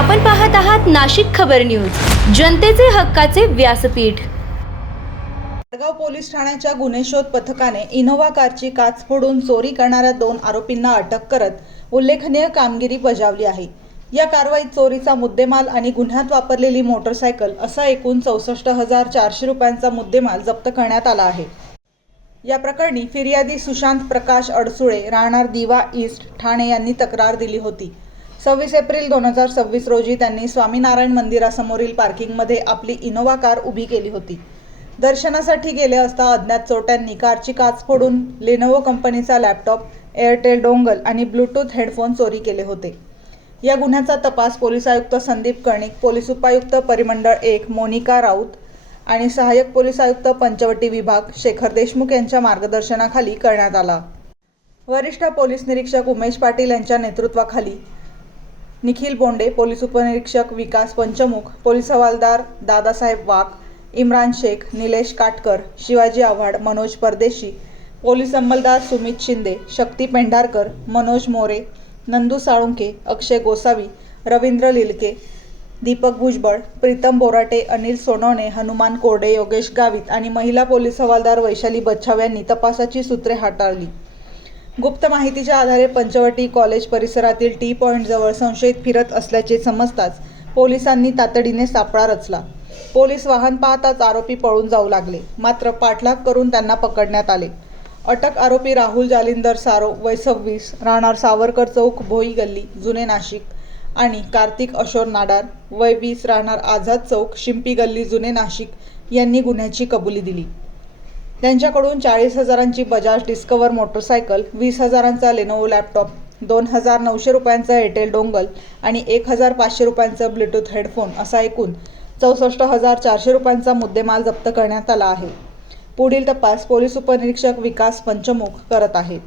आपण पाहत आहात नाशिक खबर न्यूज, जनतेचे हक्काचे व्यासपीठ। वडगाव पोलीस ठाण्याच्या गुन्हे शोध पथकाने इनोव्हा कारची काच फोडून चोरी करणाऱ्या 2 आरोपींना अटक करत उल्लेखनीय कामगिरी बजावली आहे। या कारवाईत चोरीचा मुद्देमाल आणि गुन्ह्यात वापरलेली मोटरसायकल असा एकूण 64,400 रुपयांचा मुद्देमाल जप्त करण्यात आला आहे। या प्रकरणी फिर्यादी सुशांत प्रकाश अडसुळे राहणार दिवा ईस्ट ठाणे यांनी तक्रार दिली होती। 26 एप्रिल 2026 रोजी त्यांनी स्वामीनारायण मंदिरासमोरील पार्किंगमध्ये आपली इनोव्हा कार उभी केली होती। दर्शनासाठी गेले असता अज्ञात चोरट्यांनी कारची काच फोडून लेनोवो कंपनीचा लॅपटॉप, एअरटेल डोंगल आणि ब्लूटूथ हेडफोन चोरी केले होते। या गुन्ह्याचा तपास पोलीस आयुक्त संदीप कर्णिक, पोलीस उपायुक्त परिमंडळ 1 मोनिका राऊत आणि सहाय्यक पोलीस आयुक्त पंचवटी विभाग शेखर देशमुख यांच्या मार्गदर्शनाखाली करण्यात आला। वरिष्ठ पोलीस निरीक्षक उमेश पाटील यांच्या नेतृत्वाखाली निखिल बोंडे, पोलीस उपनिरीक्षक विकास पंचमुख, पोलीस हवालदार दादासाहेब वाघ, इम्रान शेख, निलेश काटकर, शिवाजी आव्हाड, मनोज परदेशी, पोलीस अंमलदार सुमित शिंदे, शक्ती पेंढारकर, मनोज मोरे, नंदू साळुंके, अक्षय गोसावी, रवींद्र लिलके, दीपक भुजबळ, प्रीतम बोराटे, अनिल सोनवणे, हनुमान कोरडे, योगेश गावित आणि महिला पोलीस हवालदार वैशाली बच्छाव यांनी तपासाची सूत्रे हाताळली। गुप्त माहितीच्या आधारे पंचवटी कॉलेज परिसरातील टी पॉइंट जवळ संशयित फिरत असल्याचे समजताच पोलिसांनी तातडीने सापळा रचला। पोलीस वाहन पाहताच आरोपी पळून जाऊ लागले, मात्र पाठलाग करून त्यांना पकडण्यात आले। अटक आरोपी राहुल जालिंदर सारो वय 26 राहणार सावरकर चौक भोई गल्ली जुने नाशिक आणि कार्तिक अशोर नाडार वय 20 राहणार आझाद चौक शिंपी गल्ली जुने नाशिक यांनी गुन्ह्याची कबुली दिली। त्यांच्याकडून 40,000ची बजाज डिस्कवर मोटरसायकल, 20,000चा लेनोवो लॅपटॉप, 2,900 रुपयांचा एअरटेल डोंगल आणि 1,500 रुपयांचा ब्लूटूथ हेडफोन असा एकूण 64,400 रुपयांचा मुद्देमाल जप्त करण्यात आला आहे। पुढील तपास पोलीस उपनिरीक्षक विकास पंचमुख करत आहेत।